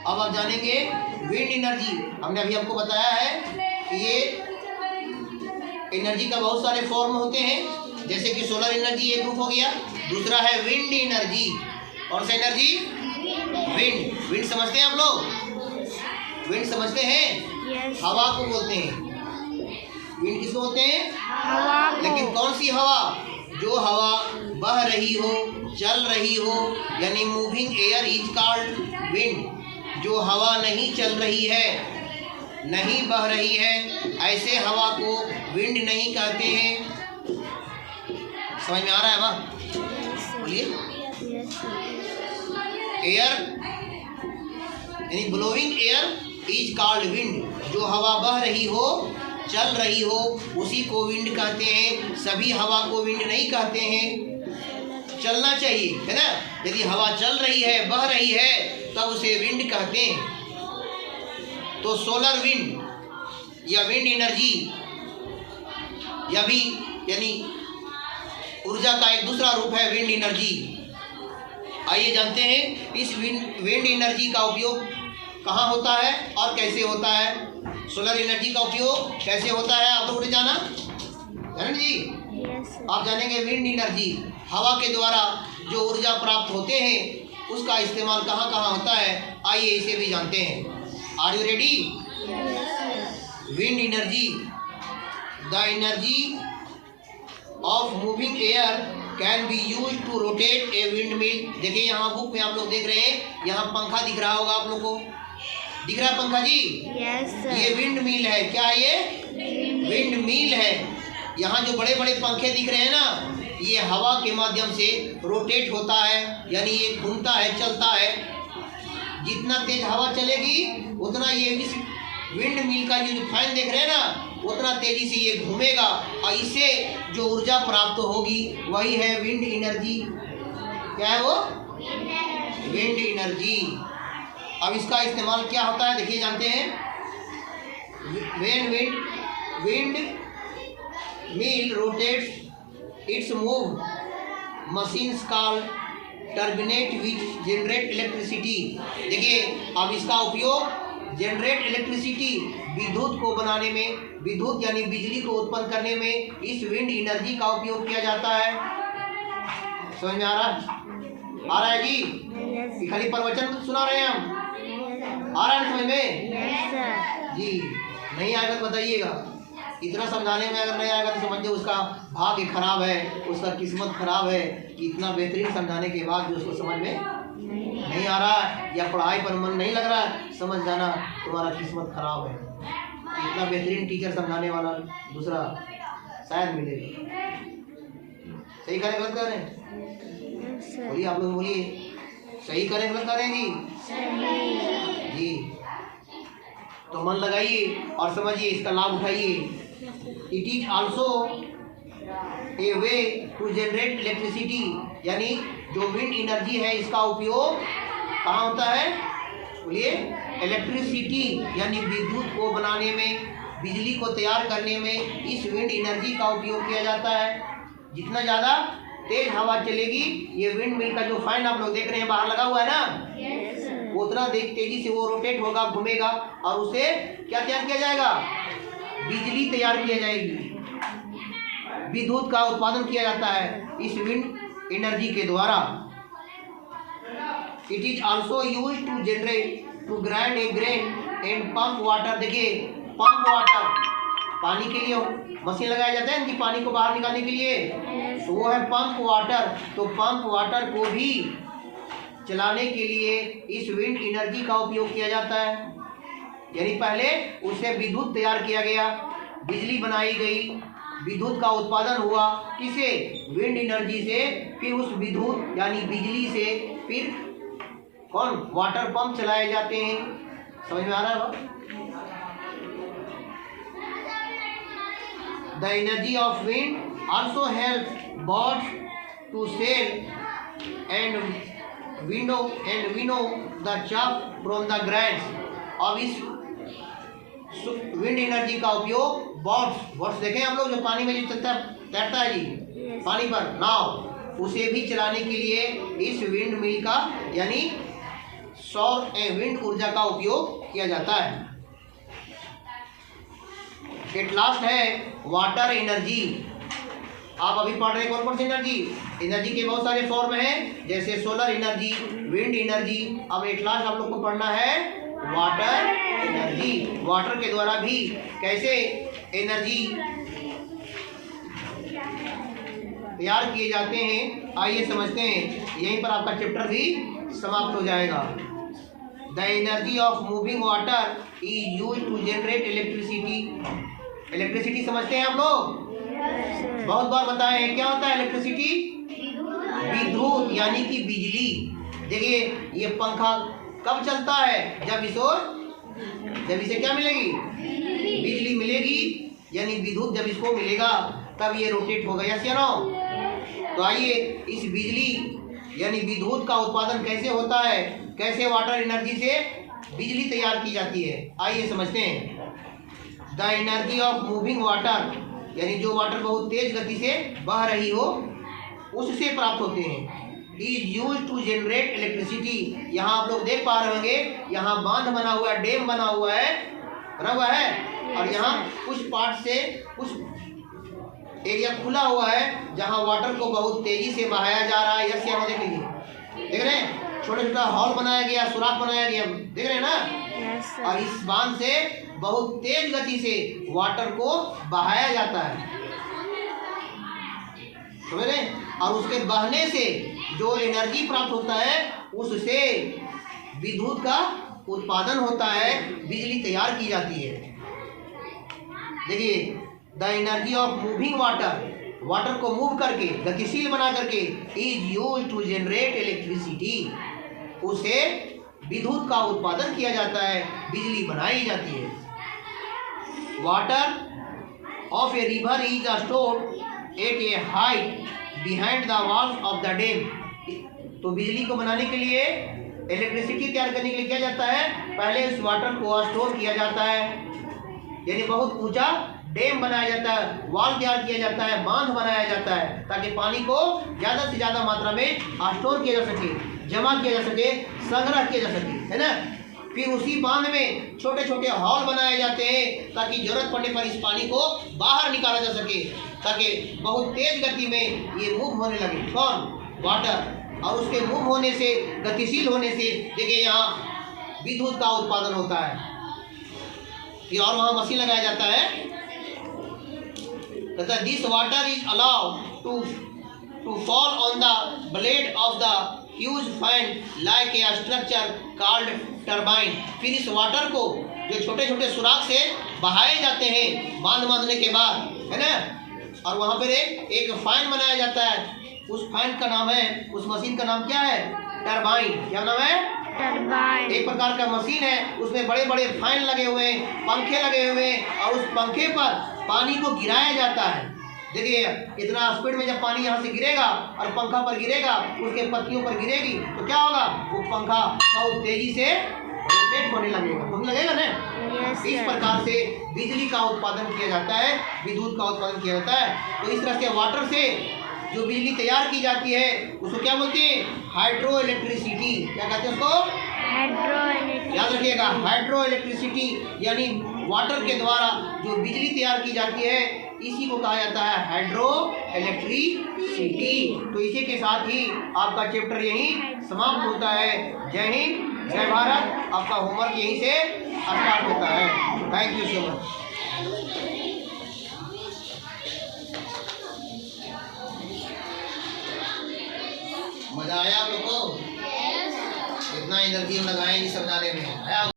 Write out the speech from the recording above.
अब आप जानेंगे विंड एनर्जी। हमने अभी आपको बताया है कि ये एनर्जी का बहुत सारे फॉर्म होते हैं, जैसे कि सोलर एनर्जी एक ग्रुप हो गया, दूसरा है विंड एनर्जी। कौन सा एनर्जी? विंड। विंड समझते हैं आप लोग? विंड समझते हैं? हवा को बोलते हैं। विंड किसको बोलते हैं? हवा को। लेकिन कौन सी हवा? जो हवा बह रही हो, चल रही हो, यानी moving air is called wind. जो हवा नहीं चल रही है, नहीं बह रही है, ऐसे हवा को विंड नहीं कहते हैं। समझ में आ रहा है वाह? बोलिए। एयर यानी blowing air is called wind. जो हवा बह रही हो, चल रही हो, उसी को विंड कहते हैं। सभी हवा को विंड नहीं कहते हैं। चलना चाहिए, है ना? यदि हवा चल रही है, बह रही है, तब उसे विंड कहते हैं। तो सोलर विंड या विंड एनर्जी या भी यानी ऊर्जा का एक दूसरा रूप है विंड एनर्जी। आइए जानते हैं इस विंड एनर्जी का उपयोग कहाँ होता है और कैसे होता है। सोलर एनर्जी का उपयोग कैसे होता है आप लोगों ने जाना है जी? आप जानेंगे विंड एनर्जी, हवा के द्वारा जो ऊर्जा प्राप्त होते हैं उसका इस्तेमाल कहाँ कहाँ होता है। आइए इसे भी जानते हैं। Are you ready? Wind energy, the energy of moving air can be use to rotate a windmill. देखिए यहाँ बुक में आप लोग देख रहे हैं, यहाँ पंखा दिख रहा होगा आप लोग को, दिख रहा है पंखा जी? ये विंड मिल है। क्या है ये? विंड मिल है। यहाँ जो बड़े बड़े पंखे दिख रहे हैं ना, ये हवा के माध्यम से रोटेट होता है, यानी ये घूमता है, चलता है। जितना तेज हवा चलेगी उतना ये इस विंड मिल का जो फैन देख रहे हैं ना, उतना तेजी से ये घूमेगा और इससे जो ऊर्जा प्राप्त होगी वही है विंड एनर्जी। क्या है वो? Wind energy. अब इसका इस्तेमाल क्या होता है देखिए, जानते हैं। Wind mill rotates it's move machines called turbinate which generate electricity. देखिए अब इसका उपयोग जनरेट इलेक्ट्रिसिटी, विद्युत को बनाने में, विद्युत यानी बिजली को उत्पन्न करने में इस विंड एनर्जी का उपयोग किया जाता है। समझ में आ रहा है? आ रहा है जी? खाली प्रवचन सुना रहे हैं हम? आ रहा है समझ में? जी नहीं आएगा तो बताइएगा। इतना समझाने में अगर नहीं आएगा तो समझिए उसका भाग्य खराब है, उसका किस्मत खराब है कि इतना बेहतरीन समझाने के बाद भी उसको समझ में नहीं आ रहा है या पढ़ाई पर मन नहीं लग रहा है। समझ जाना तुम्हारा किस्मत खराब है। इतना बेहतरीन टीचर समझाने वाला दूसरा शायद मिलेगा। सही करें गलत करें? बोलिए आप लोग, बोलिए सही करें गलत करें जी? जी तो मन लगाइए और समझिए, इसका लाभ उठाइए। It is also a way to generate electricity, यानी जो विंड एनर्जी है इसका उपयोग कहाँ होता है? बोलिए। इलेक्ट्रिसिटी यानी विद्युत को बनाने में, बिजली को तैयार करने में इस विंड एनर्जी का उपयोग किया जाता है। जितना ज़्यादा तेज हवा चलेगी, ये विंड मिल का जो फैन आप लोग देख रहे हैं बाहर लगा हुआ है ना, उतना तेजी से वो रोटेट होगा, घूमेगा और उसे क्या तैयार किया जाएगा? बिजली तैयार किया जाएगी, विद्युत का उत्पादन किया जाता है इस विंड एनर्जी के द्वारा। It is also use to generate to grind a grain and pump water. देखिए पंप वाटर, पानी के लिए मशीन लगाया जाता है कि पानी को बाहर निकालने के लिए, तो वो है पंप वाटर। तो पंप वाटर को भी चलाने के लिए इस विंड एनर्जी का उपयोग किया जाता है। यानी पहले उससे विद्युत तैयार किया गया, बिजली बनाई गई, विद्युत का उत्पादन हुआ किसे? विंड एनर्जी से। फिर उस विद्युत यानी बिजली से फिर कौन? वाटर पंप चलाए जाते हैं। समझ में आ रहा है? The energy of wind also help birds to sail and winnow the chaff from the grass. अब इस विंड एनर्जी का उपयोग बर्ड्स देखें हम लोग, जो पानी में जो तैरता है जी, पानी पर नाव, उसे भी चलाने के लिए इस विंड मिल का यानी सौर एवं विंड ऊर्जा का उपयोग किया जाता है। एट लास्ट है वाटर एनर्जी। आप अभी पढ़ रहे कौन कौन सी एनर्जी? एनर्जी के बहुत सारे फॉर्म हैं, जैसे सोलर एनर्जी, विंड एनर्जी। अब एट लास्ट आप लोग को पढ़ना है वाटर एनर्जी। वाटर के द्वारा भी कैसे एनर्जी तैयार किए जाते हैं, आइए समझते हैं। यहीं पर आपका चैप्टर भी समाप्त हो जाएगा। The energy of moving water is used to generate electricity. Electricity समझते हैं आप लोग? बहुत बार बताए हैं क्या होता है इलेक्ट्रिसिटी? विद्युत यानी कि बिजली। देखिए ये पंखा कब चलता है? जब इसे क्या मिलेगी? बिजली मिलेगी, यानी विद्युत जब इसको मिलेगा तब ये रोटेट होगा। यस या नो? तो आइए इस बिजली यानी विद्युत का उत्पादन कैसे होता है, कैसे वाटर एनर्जी से बिजली तैयार की जाती है, आइए समझते हैं। The energy of moving water यानी जो वाटर बहुत तेज गति से बह रही हो उससे प्राप्त होते हैं। Is use to generate electricity. यहाँ आप लोग देख पा रहे होंगे, यहाँ बांध बना हुआ है, डैम बना हुआ है, बना हुआ है, और यहाँ कुछ पार्ट से कुछ एरिया खुला हुआ है जहाँ वाटर को बहुत तेजी से बहाया जा रहा है। यस या नो? देख लीजिए, देख रहे हैं, छोटा छोटा हॉल बनाया गया, सुराख बनाया गया, देख रहे हैं ना? और इस बांध से बहुत तेज गति से वाटर को बहाया जाता है, समझ रहे? और उसके बहने से जो एनर्जी प्राप्त होता है उससे विद्युत का उत्पादन होता है, बिजली तैयार की जाती है। देखिए the energy of moving water, water को मूव करके गतिशील बना करके is use to generate electricity, उसे विद्युत का उत्पादन किया जाता है, बिजली बनाई जाती है। Water of a river is stored at A height behind the walls of the dam. तो बिजली को बनाने के लिए, इलेक्ट्रिसिटी तैयार करने के लिए क्या जाता है? पहले उस वाटर को स्टोर किया जाता है, यानी बहुत ऊंचा डैम बनाया जाता है, वॉल तैयार किया जाता है, बांध बनाया जाता है, ताकि पानी को ज़्यादा से ज़्यादा मात्रा में स्टोर किया जा सके, जमा किया जा सके, संग्रह किया जा सके, है ना? फिर उसी बांध में छोटे छोटे हॉल बनाए जाते हैं ताकि जरूरत पड़ने पर इस पानी को बाहर निकाला जा सके, ताकि बहुत तेज गति में ये मूव होने लगे। कौन? वाटर। और उसके मूव होने से, गतिशील होने से, देखिए यहाँ विद्युत का उत्पादन होता है। फिर और वहाँ मशीन लगाया जाता है, this water is allowed to fall on the blade of the huge fan like a structure called turbine. फिर इस वाटर को जो छोटे छोटे सुराख से बहाए जाते हैं बांध बांधने के बाद, है ना? और वहाँ पर एक फैन बनाया जाता है, उस फैन का नाम है, उस मशीन का नाम क्या है? टरबाइन। क्या नाम है? टरबाइन। एक प्रकार का मशीन है, उसमें बड़े बड़े फैन लगे हुए हैं, पंखे लगे हुए हैं, और उस पंखे पर पानी को गिराया जाता है। देखिए इतना स्पीड में जब पानी यहाँ से गिरेगा और पंखा पर गिरेगा, उसके पत्तियों पर गिरेगी, तो क्या होगा? वो पंखा बहुत तेजी से रोटेट होने लगेगा ना? इस प्रकार से बिजली का उत्पादन किया जाता है, विद्युत का उत्पादन किया जाता है। तो इस तरह से वाटर से जो बिजली तैयार की जाती है उसको क्या बोलते हैं? Hydro electricity. क्या कहते हैं उसको? Hydro electricity. याद रखिएगा, हाइड्रो इलेक्ट्रिसिटी यानी वाटर के द्वारा जो बिजली तैयार की जाती है, इसी को कहा जाता है हाइड्रो इलेक्ट्रिसिटी। तो इसी के साथ ही आपका चैप्टर यहीं समाप्त होता है। जय हिंद, जय भारत। आपका होमवर्क यहीं से स्टार्ट होता है। Thank you so much. मजा आया आप लोग को? इतना एनर्जी लगाए समझाने में आया।